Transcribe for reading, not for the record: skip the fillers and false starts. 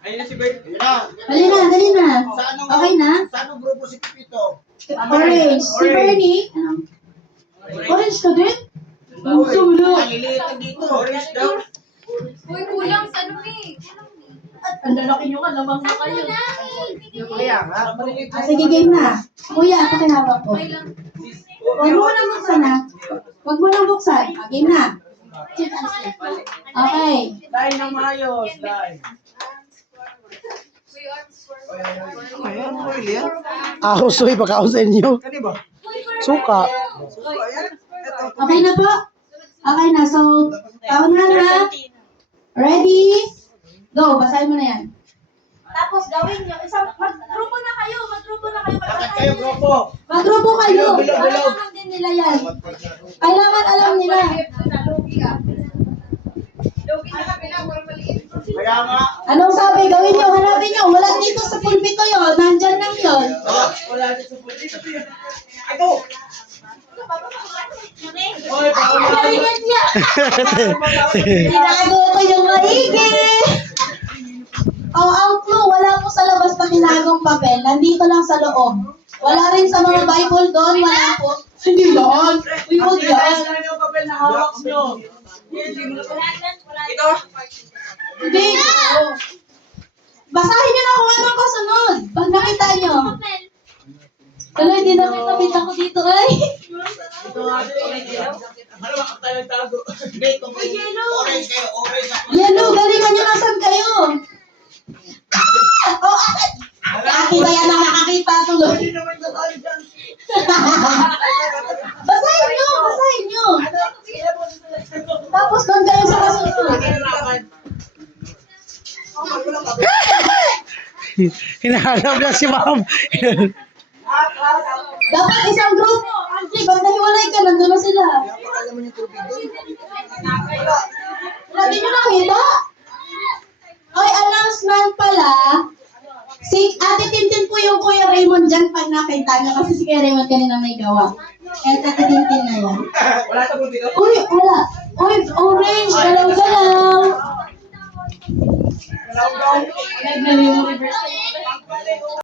Ayun na si Bert. Dali na, dali na. Okay na? Saan ang grupo si Pipito? Orange. Si Bernie, ano? Orange ka din? Ang sulo. Maliliit dito. Orange daw. Uy, kulang sa ano eh. Ang lalaki nyo ka, lamang na kayo. Kaya nga. Sige, game na. Kuya, pakihawak ko. Okay lang. Huwag mo na buksan ha. Huwag mo na buksan. Game na. Okay. Dahil ng maayos. Dahil. Uy, Ahosoy, pagkaon sa inyo. Kani ba? Suka. Okay na po? Okay na. So, taon na na. Ready? Go. Basahin mo na yan. Tapos gawin nyo. Mag-grupo na kayo. Mag-grupo na kayo. Bakit kayo grupo? Mag-grupo kayo. Bilog. Kailangan din nila yan. Kailangan alam nila. Kaya nga. Anong sabi? Gawin nyo. Hanapin nyo. Wala dito sa pulpito yun. Nandyan lang yun. Wala dito sa pulis. Ito! Oy, bawal na. Galingan niya. Tinago ko yung maigi. Ang clue, wala po sa labas na tinagong papel. Nandito lang sa loob. Wala rin sa mga Bible doon. Wala po. Hindi yan. We would yan. Ano yung papel na hawak nyo? Ito! Hindi. Basahin nyo na kung anong kasunod. Pag nakita nyo. Wala, hindi na kita ko dito ay. Ito nga ito. Ano ba? Tayo nagtago. Hindi, kung may orange kayo, orange ako. Yellow, galingan nyo nasan kayo. Oh, ate ba yan ang nakakita tuloy? Hindi naman kasali dyan. Basahin nyo, basahin nyo. Tapos doon kayo sa kasunod. Hinahanap na si ma'am. Dapat isang grupo. Actually, pag nahiwalay ka, nandun na sila. Alam mo yung tubig doon? Lagi nyo nakita? Oy, announcement pala. Si Ate Tintin po yung Kuya Raymond dyan pag nakita nyo. Kasi si Kuya Raymond kanina may gawa. Kaya Ate Tintin na yan. Wala sa pulis. Uy, wala. Uy, orange. Galaw-galaw. Wala daw. Naglalim mo reverse.